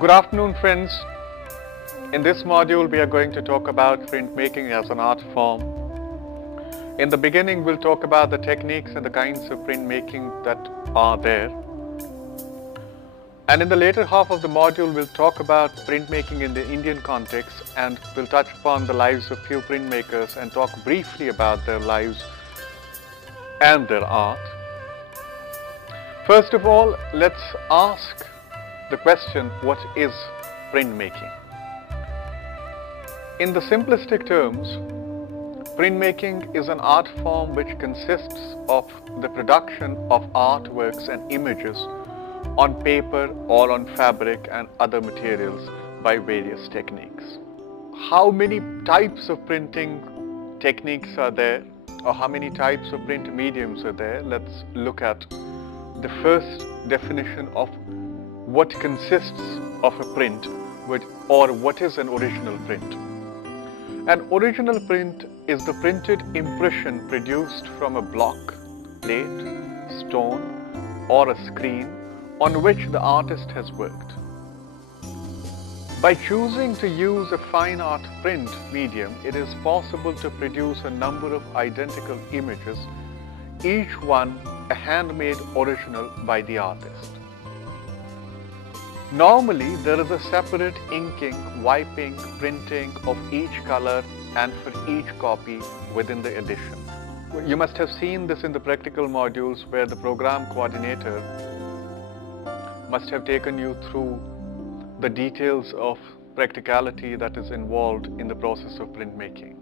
Good afternoon, friends. In this module, we are going to talk about printmaking as an art form. In the beginning, we'll talk about the techniques and the kinds of printmaking that are there. And in the later half of the module, we'll talk about printmaking in the Indian context, and we'll touch upon the lives of few printmakers and talk briefly about their lives and their art. First of all, let's ask the question, what is printmaking? In the simplistic terms, printmaking is an art form which consists of the production of artworks and images on paper or on fabric and other materials by various techniques. How many types of printing techniques are there, or how many types of print mediums are there? Let's look at the first definition of what consists of a print, or what is an original print. An original print is the printed impression produced from a block, plate, stone, or a screen on which the artist has worked. By choosing to use a fine art print medium, it is possible to produce a number of identical images, each one a handmade original by the artist. Normally, there is a separate inking, wiping, printing of each color and for each copy within the edition. You must have seen this in the practical modules where the program coordinator must have taken you through the details of practicality that is involved in the process of printmaking.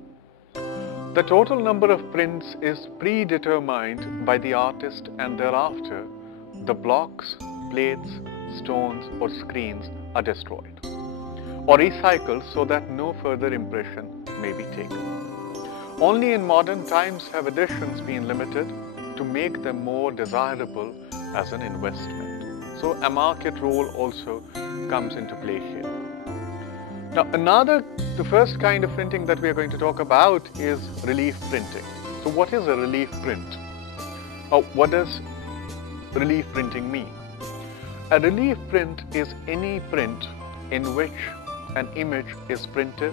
The total number of prints is predetermined by the artist, and thereafter the blocks, plates, stones or screens are destroyed or recycled so that no further impression may be taken. Only in modern times have editions been limited to make them more desirable as an investment. So a market role also comes into play here. Now the first kind of printing that we are going to talk about is relief printing. So what is a relief print? Or what does relief printing mean? A relief print is any print in which an image is printed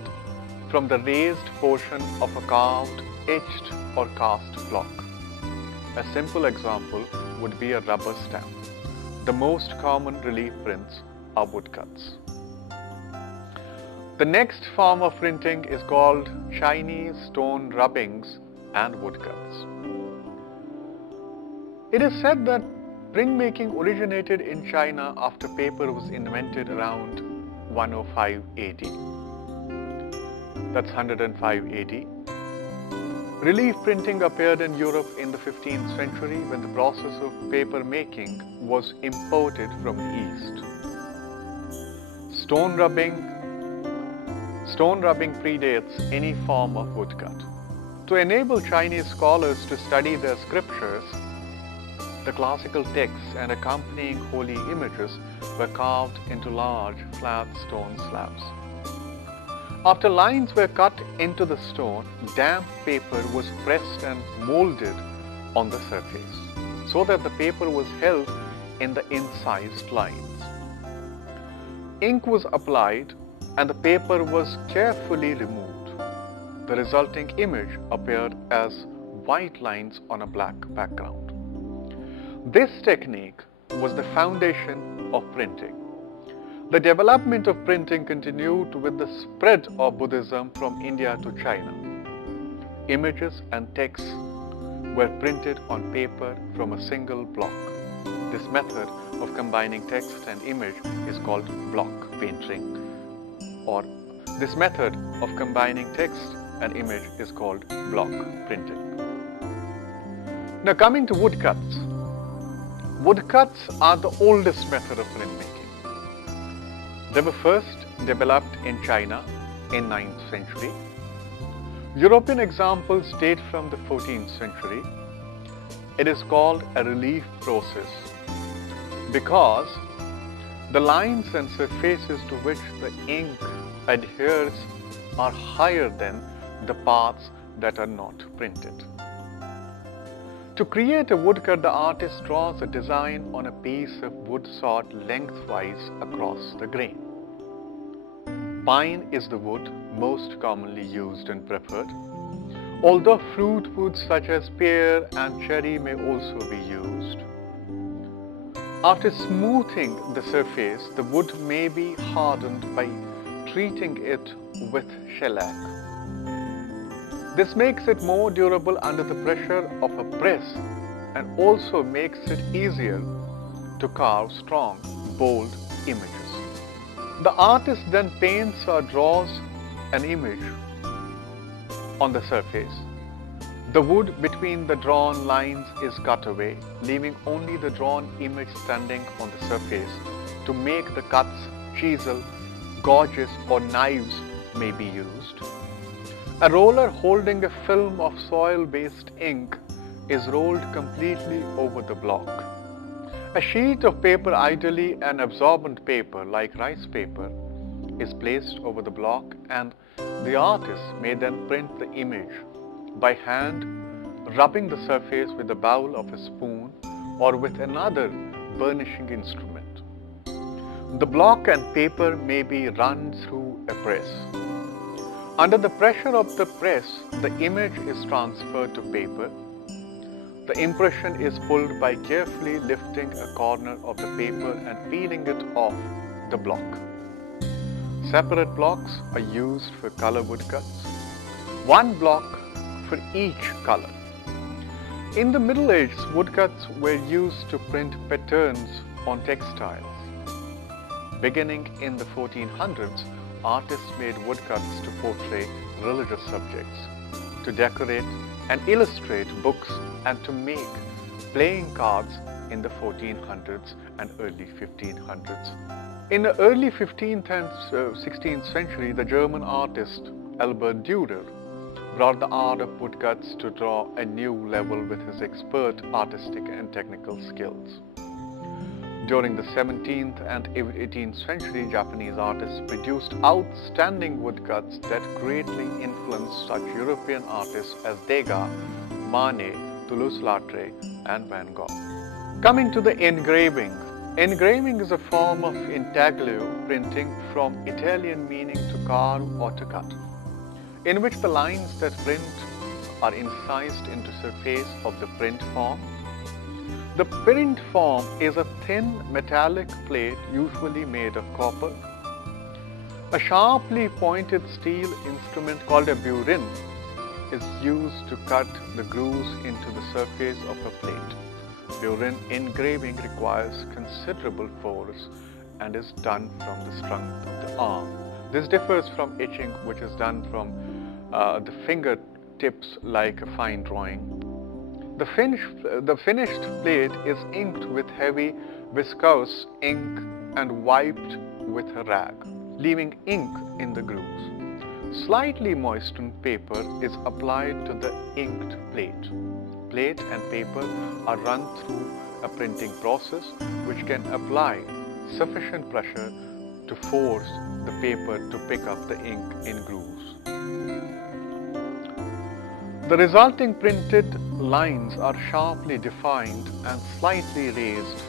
from the raised portion of a carved, etched or cast block. A simple example would be a rubber stamp. The most common relief prints are woodcuts. The next form of printing is called Chinese stone rubbings and woodcuts. It is said that printmaking originated in China after paper was invented around 105 AD. That's 105 AD. Relief printing appeared in Europe in the 15th century when the process of paper making was imported from the East. Stone rubbing predates any form of woodcut. To enable Chinese scholars to study their scriptures, the classical texts and accompanying holy images were carved into large, flat stone slabs. After lines were cut into the stone, damp paper was pressed and molded on the surface so that the paper was held in the incised lines. Ink was applied and the paper was carefully removed. The resulting image appeared as white lines on a black background. This technique was the foundation of printing. The development of printing continued with the spread of Buddhism from India to China. Images and texts were printed on paper from a single block. This method of combining text and image is called block painting, or this method of combining text and image is called block printing. Now coming to woodcuts. Woodcuts are the oldest method of printmaking. They were first developed in China in 9th century. European examples date from the 14th century. It is called a relief process because the lines and surfaces to which the ink adheres are higher than the parts that are not printed. To create a woodcut, the artist draws a design on a piece of wood sawed lengthwise across the grain. Pine is the wood most commonly used and preferred, although fruit woods such as pear and cherry may also be used. After smoothing the surface, the wood may be hardened by treating it with shellac. This makes it more durable under the pressure of a press and also makes it easier to carve strong, bold images. The artist then paints or draws an image on the surface. The wood between the drawn lines is cut away, leaving only the drawn image standing on the surface. To make the cuts, chisel, gouges or knives may be used. A roller holding a film of soil-based ink is rolled completely over the block. A sheet of paper, ideally an absorbent paper like rice paper, is placed over the block, and the artist may then print the image by hand, rubbing the surface with the bowl of a spoon or with another burnishing instrument. The block and paper may be run through a press. Under the pressure of the press, the image is transferred to paper. The impression is pulled by carefully lifting a corner of the paper and peeling it off the block. Separate blocks are used for color woodcuts, one block for each color. In the Middle Ages, woodcuts were used to print patterns on textiles. Beginning in the 1400s, artists made woodcuts to portray religious subjects, to decorate and illustrate books, and to make playing cards in the 1400s and early 1500s. In the early 15th and 16th century, the German artist Albert Dürer brought the art of woodcuts to draw a new level with his expert artistic and technical skills. During the 17th and 18th century, Japanese artists produced outstanding woodcuts that greatly influenced such European artists as Degas, Manet, Toulouse-Lautrec and Van Gogh. Coming to the engraving. Engraving is a form of intaglio printing, from Italian meaning to carve or to cut, in which the lines that print are incised into the surface of the print form. The print form is a thin metallic plate usually made of copper. A sharply pointed steel instrument called a burin is used to cut the grooves into the surface of a plate. Burin engraving requires considerable force and is done from the strength of the arm. This differs from etching, which is done from the fingertips like a fine drawing. The finished plate is inked with heavy viscose ink and wiped with a rag, leaving ink in the grooves. Slightly moistened paper is applied to the inked plate. Plate and paper are run through a printing process which can apply sufficient pressure to force the paper to pick up the ink in grooves. The resulting printed lines are sharply defined and slightly raised.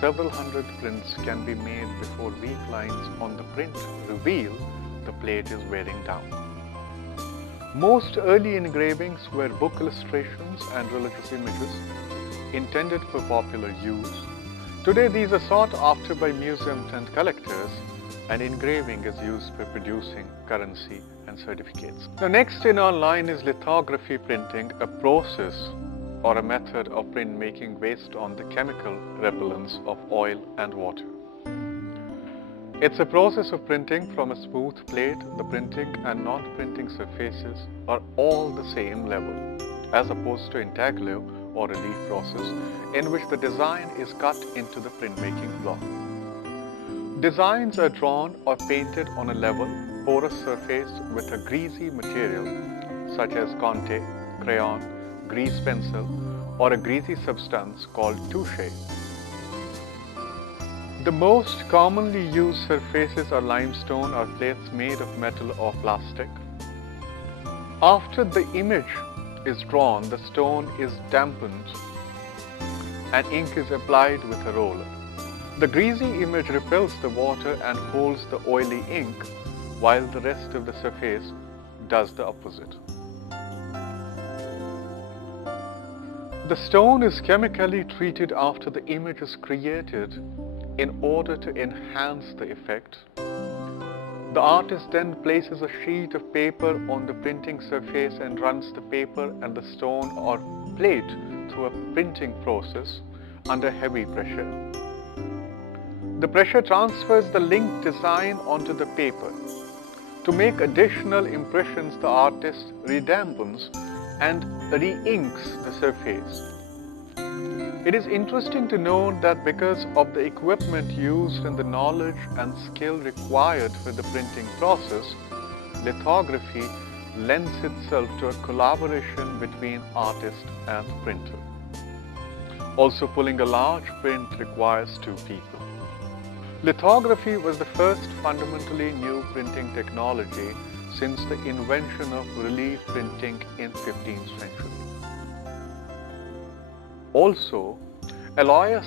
Several hundred prints can be made before weak lines on the print reveal the plate is wearing down. Most early engravings were book illustrations and religious images intended for popular use. Today these are sought after by museums and collectors, and engraving is used for producing currency and certificates. The next in our line is lithography printing, a process or a method of printmaking based on the chemical repellence of oil and water. It's a process of printing from a smooth plate. The printing and non-printing surfaces are all the same level, as opposed to intaglio or relief process, in which the design is cut into the printmaking block. Designs are drawn or painted on a level, porous surface with a greasy material such as conte, crayon, grease pencil, or a greasy substance called touche. The most commonly used surfaces are limestone or plates made of metal or plastic. After the image is drawn, the stone is dampened and ink is applied with a roller. The greasy image repels the water and holds the oily ink, while the rest of the surface does the opposite. The stone is chemically treated after the image is created in order to enhance the effect. The artist then places a sheet of paper on the printing surface and runs the paper and the stone or plate through a printing process under heavy pressure. The pressure transfers the linked design onto the paper. To make additional impressions, the artist redampens and re-inks the surface. It is interesting to note that because of the equipment used and the knowledge and skill required for the printing process, lithography lends itself to a collaboration between artist and printer. Also, pulling a large print requires two people. Lithography was the first fundamentally new printing technology since the invention of relief printing in 15th century. Also, Alois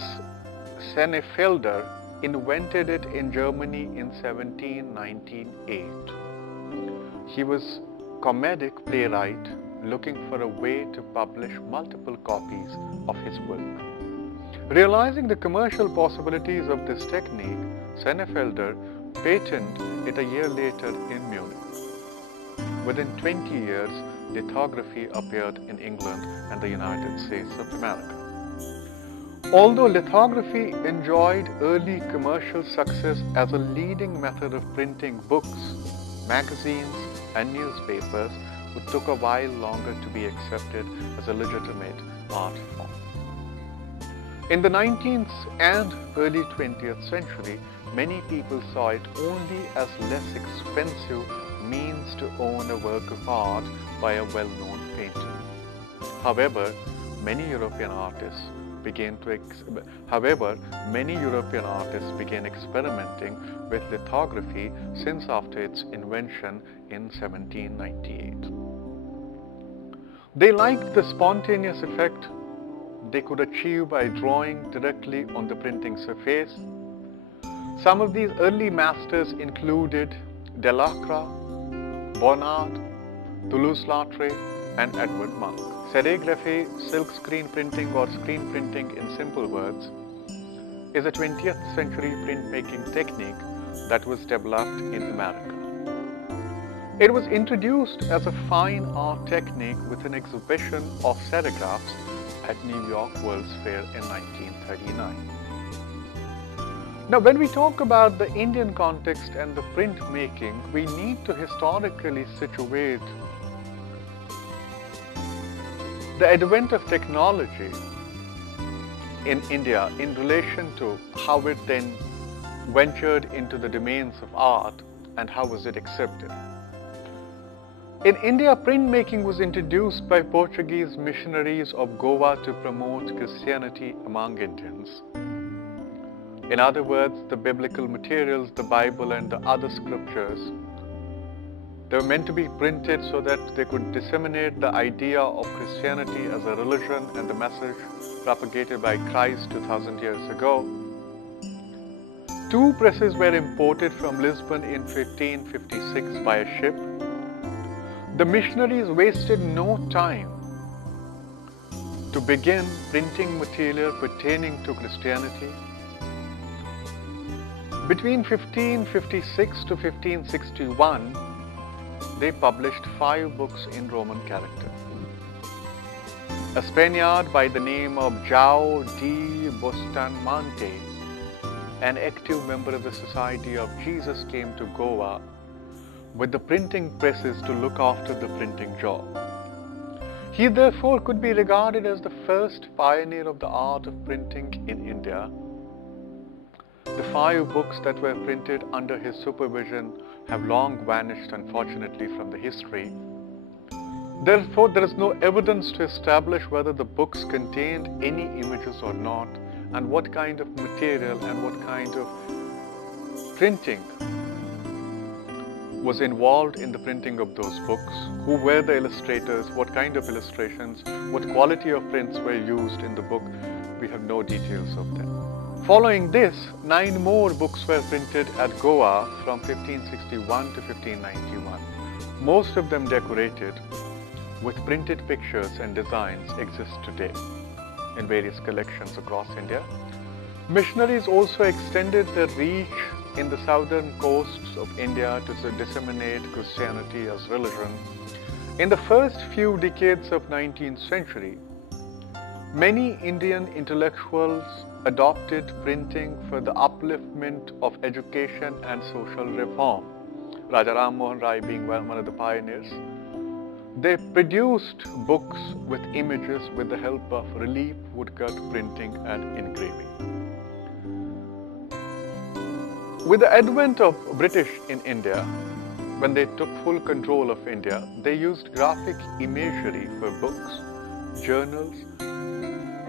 Senefelder invented it in Germany in 1798. He was a comedic playwright looking for a way to publish multiple copies of his work. Realizing the commercial possibilities of this technique, Senefelder patented it a year later in Munich. Within 20 years, lithography appeared in England and the United States of America. Although lithography enjoyed early commercial success as a leading method of printing books, magazines, and newspapers, it took a while longer to be accepted as a legitimate art form. In the 19th and early 20th century, many people saw it only as less expensive means to own a work of art by a well-known painter. However, many European artists began experimenting with lithography since after its invention in 1798. They liked the spontaneous effect they could achieve by drawing directly on the printing surface. Some of these early masters included Delacroix, Bonnard, Toulouse-Lautrec, and Edward Munch. Serigraphy, silk screen printing or screen printing in simple words, is a 20th century printmaking technique that was developed in America. It was introduced as a fine art technique with an exhibition of serigraphs at New York World's Fair in 1939. Now, when we talk about the Indian context and the printmaking, we need to historically situate the advent of technology in India in relation to how it then ventured into the domains of art and how was it accepted. In India, printmaking was introduced by Portuguese missionaries of Goa to promote Christianity among Indians. In other words, the biblical materials, the Bible and the other scriptures, they were meant to be printed so that they could disseminate the idea of Christianity as a religion and the message propagated by Christ 2000 years ago. Two presses were imported from Lisbon in 1556 by a ship. The missionaries wasted no time to begin printing material pertaining to Christianity. Between 1556 to 1561, they published 5 books in Roman character. A Spaniard by the name of João de Bustamante, an active member of the Society of Jesus, came to Goa with the printing presses to look after the printing job. He therefore could be regarded as the first pioneer of the art of printing in India. The 5 books that were printed under his supervision have long vanished, unfortunately, from the history. Therefore, there is no evidence to establish whether the books contained any images or not, and what kind of material and what kind of printing was involved in the printing of those books, who were the illustrators, what kind of illustrations, what quality of prints were used in the book. We have no details of them. Following this, 9 more books were printed at Goa from 1561 to 1591. Most of them decorated with printed pictures and designs exist today in various collections across India. Missionaries also extended their reach in the southern coasts of India to disseminate Christianity as religion. In the first few decades of 19th century, many Indian intellectuals adopted printing for the upliftment of education and social reform, Raja Ram Mohan Rai being one of the pioneers. They produced books with images with the help of relief, woodcut, printing and engraving. With the advent of British in India, when they took full control of India, they used graphic imagery for books, journals,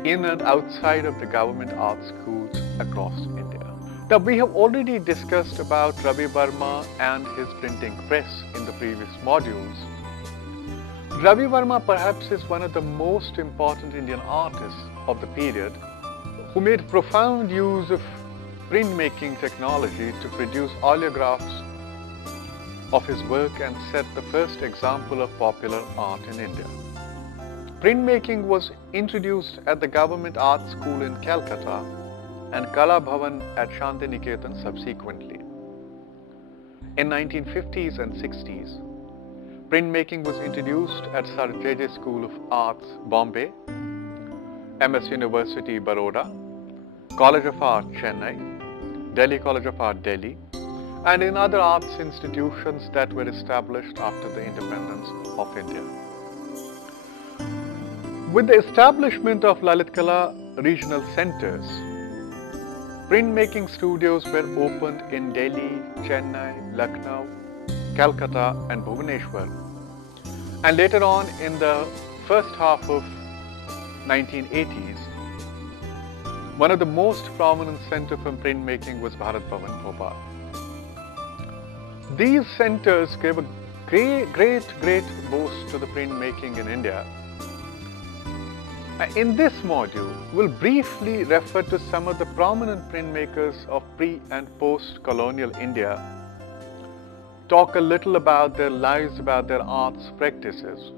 in and outside of the government art schools across India. Now, we have already discussed about Ravi Verma and his printing press in the previous modules. Ravi Verma perhaps is one of the most important Indian artists of the period who made profound use of printmaking technology to produce oleographs of his work and set the first example of popular art in India. Printmaking was introduced at the Government Art School in Calcutta and Kala Bhavan at Shantiniketan subsequently. In 1950s and 60s, printmaking was introduced at Sir J.J. School of Arts, Bombay, MS University, Baroda, College of Art, Chennai, Delhi College of Art, Delhi, and in other arts institutions that were established after the independence of India. With the establishment of Lalit Kala regional centers, printmaking studios were opened in Delhi, Chennai, Lucknow, Calcutta and Bhubaneswar. And later on in the first half of 1980s, one of the most prominent centers for printmaking was Bharat Bhavan, Bhopal. These centers gave a great boost to the printmaking in India. In this module, we'll briefly refer to some of the prominent printmakers of pre- and post-colonial India, talk a little about their lives, about their arts practices.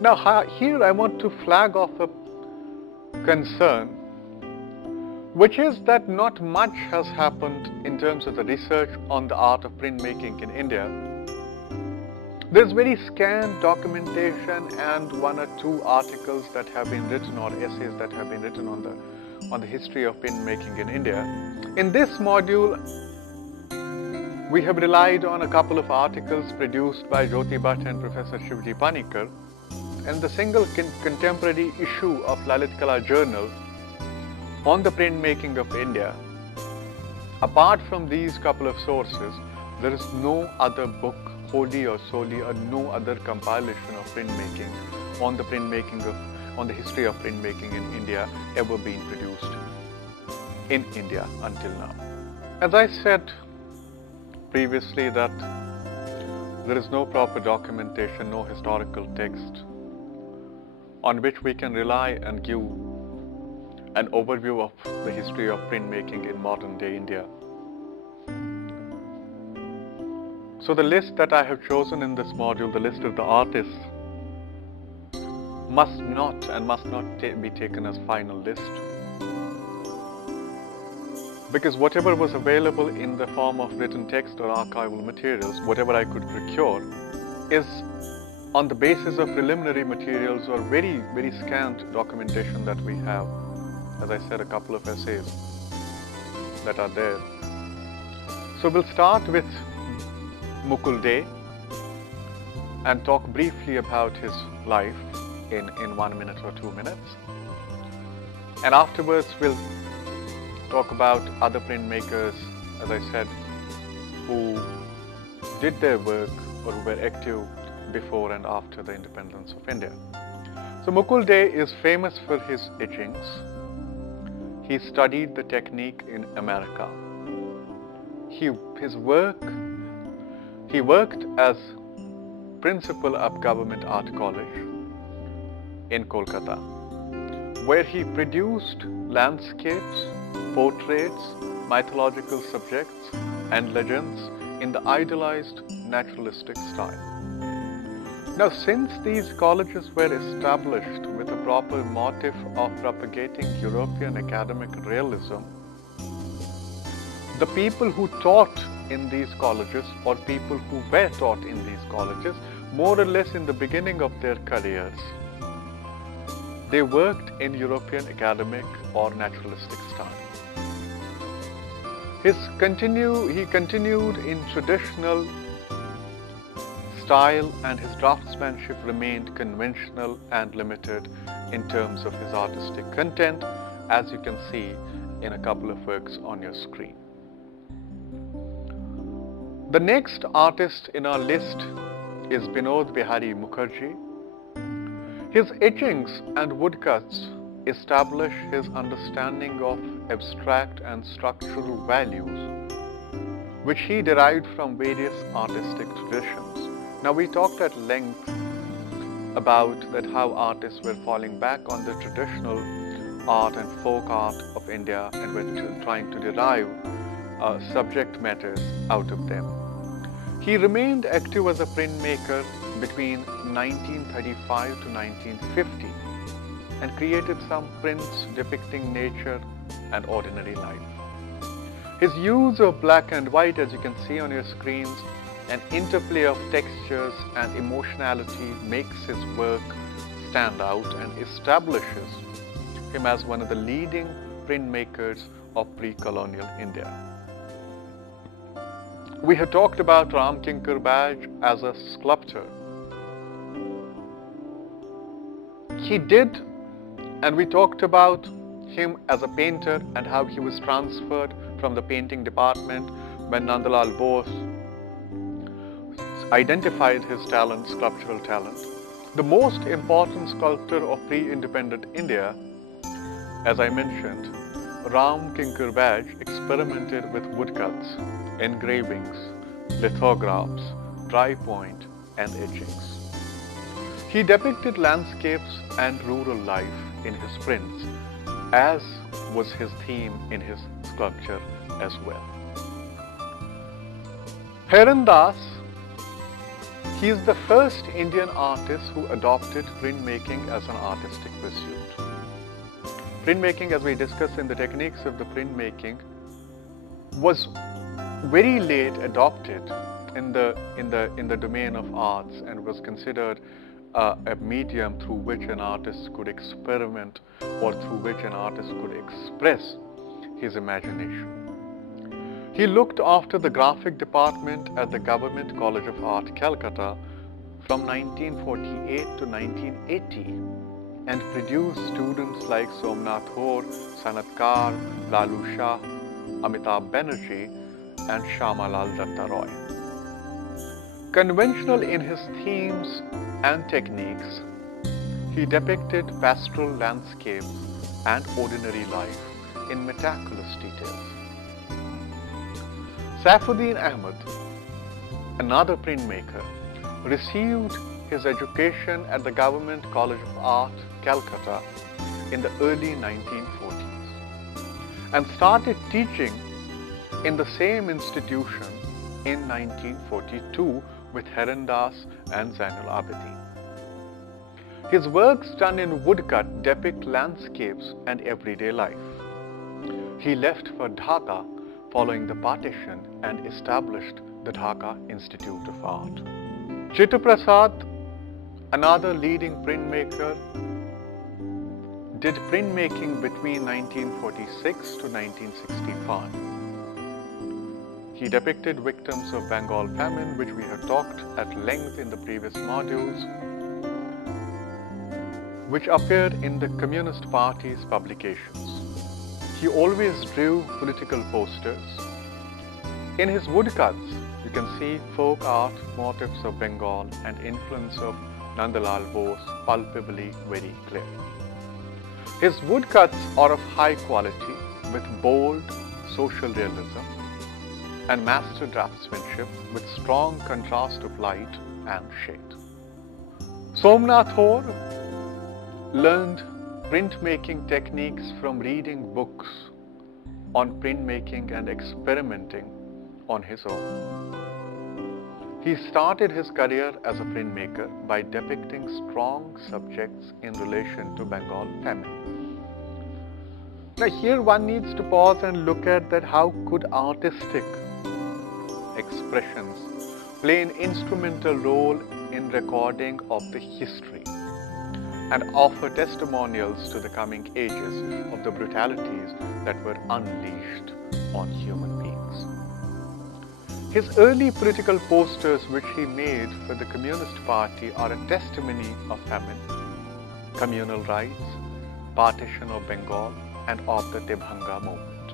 Now, here I want to flag off a concern, which is that not much has happened in terms of the research on the art of printmaking in India. There's very scant documentation and 1 or 2 articles that have been written or essays that have been written on the history of printmaking in India. In this module, we have relied on a couple of articles produced by Jyoti Bhatt and Professor Shivji Panikar and the single contemporary issue of Lalit Kala Journal on the printmaking of India. Apart from these couple of sources, there is no other book wholly or solely or no other compilation of printmaking on the history of printmaking in India ever been produced in India until now. As I said previously that there is no proper documentation, no historical text on which we can rely and give an overview of the history of printmaking in modern day India. So the list that I have chosen in this module, the list of the artists, must not be taken as final list, because whatever was available in the form of written text or archival materials, whatever I could procure, is on the basis of preliminary materials or very scant documentation that we have. As I said, a couple of essays that are there. So we'll start with Mukul De and talk briefly about his life in 1 minute or 2 minutes. And afterwards we'll talk about other printmakers, as I said, who did their work or who were active before and after the independence of India. So Mukul De is famous for his etchings. He studied the technique in America. He worked as principal of Government Art College in Kolkata, where he produced landscapes portraits, mythological subjects, and legends in the idealized naturalistic style. Now, since these colleges were established with a proper motive of propagating European academic realism, the people who taught in these colleges, or people who were taught in these colleges, more or less in the beginning of their careers, they worked in European academic or naturalistic style. He continued in traditional style, and his draftsmanship remained conventional and limited in terms of his artistic content, as you can see in a couple of works on your screen. The next artist in our list is Binod Bihari Mukherjee. His etchings and woodcuts establish his understanding of abstract and structural values, which he derived from various artistic traditions. Now, we talked at length about how artists were falling back on the traditional art and folk art of India and were trying to derive subject matters out of them. He remained active as a printmaker between 1935 to 1950 and created some prints depicting nature and ordinary life. His use of black and white, as you can see on your screens, an interplay of textures and emotionality makes his work stand out and establishes him as one of the leading printmakers of pre-colonial India. We had talked about Ram Kinkar Baj as a sculptor. He did, and we talked about him as a painter and how he was transferred from the painting department when Nandalal Bose identified his talent, sculptural talent. The most important sculptor of pre-independent India, as I mentioned, Ram Kinkar Baj, experimented with woodcuts, engravings, lithographs, dry point, and etchings. He depicted landscapes and rural life in his prints, as was his theme in his sculpture as well. Heran Das, he is the first Indian artist who adopted printmaking as an artistic pursuit. Printmaking, as we discussed in the techniques of the printmaking, was very late adopted in the domain of arts and was considered a medium through which an artist could experiment or through which an artist could express his imagination. He looked after the graphic department at the Government College of Art, Calcutta from 1948 to 1980 and produced students like Somnath Hor, Sanatkar, Lalu Shah, Amitabh Banerjee and Shyamalal Datta Roy. Conventional in his themes and techniques, he depicted pastoral landscapes and ordinary life in meticulous details. Saifuddin Ahmed, another printmaker, received his education at the Government College of Art, Calcutta in the early 1940s and started teaching in the same institution in 1942 with Heran Das and Zainul Abidin. His works done in woodcut depict landscapes and everyday life. He left for Dhaka following the partition and established the Dhaka Institute of Art. Chitta Prasad, another leading printmaker, did printmaking between 1946 to 1965. He depicted victims of Bengal famine, which we have talked at length in the previous modules, which appeared in the Communist Party's publications. He always drew political posters. In his woodcuts, you can see folk art, motifs of Bengal and influence of Nandalal Bose palpably very clearly. His woodcuts are of high quality with bold social realism and master draftsmanship with strong contrast of light and shade. Somnath Hor learned printmaking techniques from reading books on printmaking and experimenting on his own. He started his career as a printmaker by depicting strong subjects in relation to Bengal famine. Now here one needs to pause and look at that how could artistic expressions play an instrumental role in recording of the history and offer testimonials to the coming ages of the brutalities that were unleashed on human beings. His early political posters which he made for the Communist Party are a testimony of famine, communal rights, partition of Bengal and of the Debhanga movement.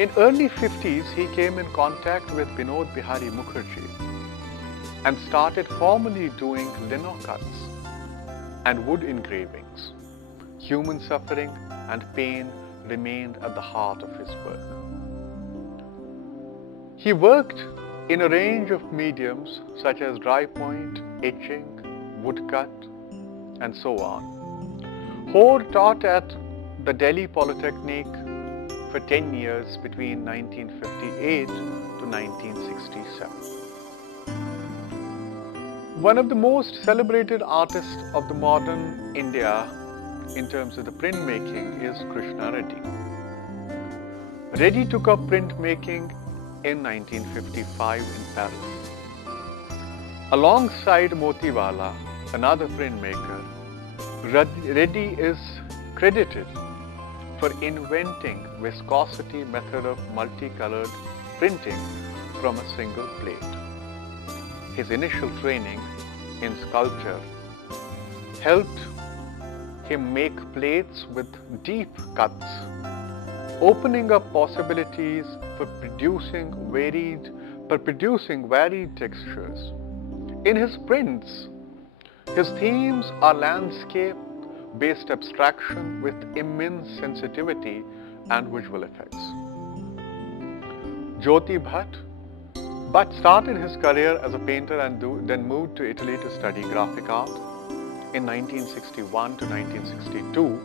In early 50s, he came in contact with Vinod Bihari Mukherjee and started formally doing lino cuts and wood engravings. Human suffering and pain remained at the heart of his work. He worked in a range of mediums such as dry point, etching, woodcut, and so on. Hoare taught at the Delhi Polytechnic for 10 years between 1958 to 1967. One of the most celebrated artists of the modern India in terms of the printmaking is Krishna Reddy. Reddy took up printmaking in 1955 in Paris. Alongside Motiwala, another printmaker, Reddy is credited for inventing viscosity method of multicolored printing from a single plate. His initial training in sculpture helped him make plates with deep cuts, opening up possibilities for producing varied textures. In his prints, his themes are landscape-based abstraction with immense sensitivity and visual effects. Jyoti Bhatt started his career as a painter and then moved to Italy to study graphic art in 1961 to 1962,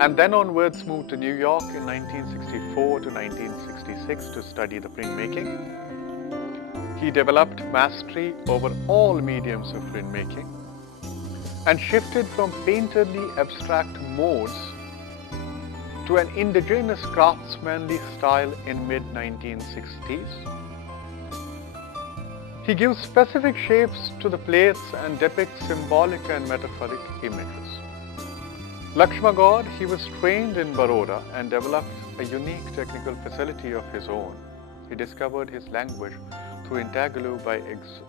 and then onwards moved to New York in 1964 to 1966 to study the printmaking. He developed mastery over all mediums of printmaking and shifted from painterly abstract modes to an indigenous craftsmanly style in mid-1960s. He gives specific shapes to the plates and depicts symbolic and metaphoric images. Lakshma God, he was trained in Baroda and developed a unique technical facility of his own. He discovered his language through Intaglou by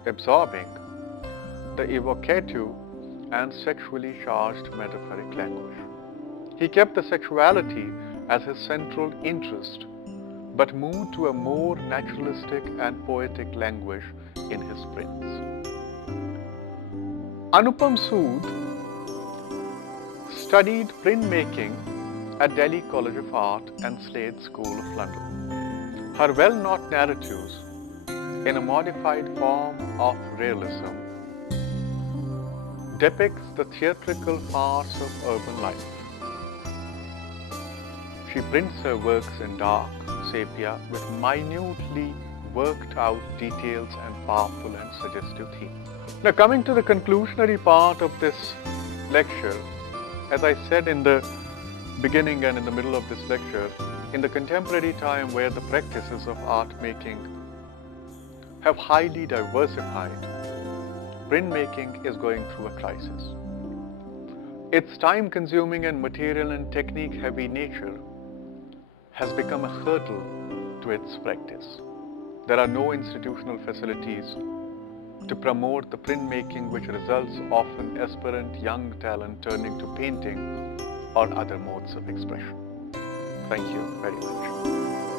absorbing the evocative and sexually charged metaphoric language. He kept the sexuality as his central interest, but moved to a more naturalistic and poetic language in his prints. Anupam Sood studied printmaking at Delhi College of Art and Slade School of London. Her well-known narratives, in a modified form of realism, depicts the theatrical farce of urban life. She prints her works in dark sepia with minutely worked out details and powerful and suggestive themes. Now coming to the conclusionary part of this lecture, as I said in the beginning and in the middle of this lecture, in the contemporary time where the practices of art making have highly diversified, printmaking is going through a crisis. Its time-consuming and material and technique-heavy nature has become a hurdle to its practice. There are no institutional facilities to promote the printmaking, which results often aspirant young talent turning to painting or other modes of expression. Thank you very much.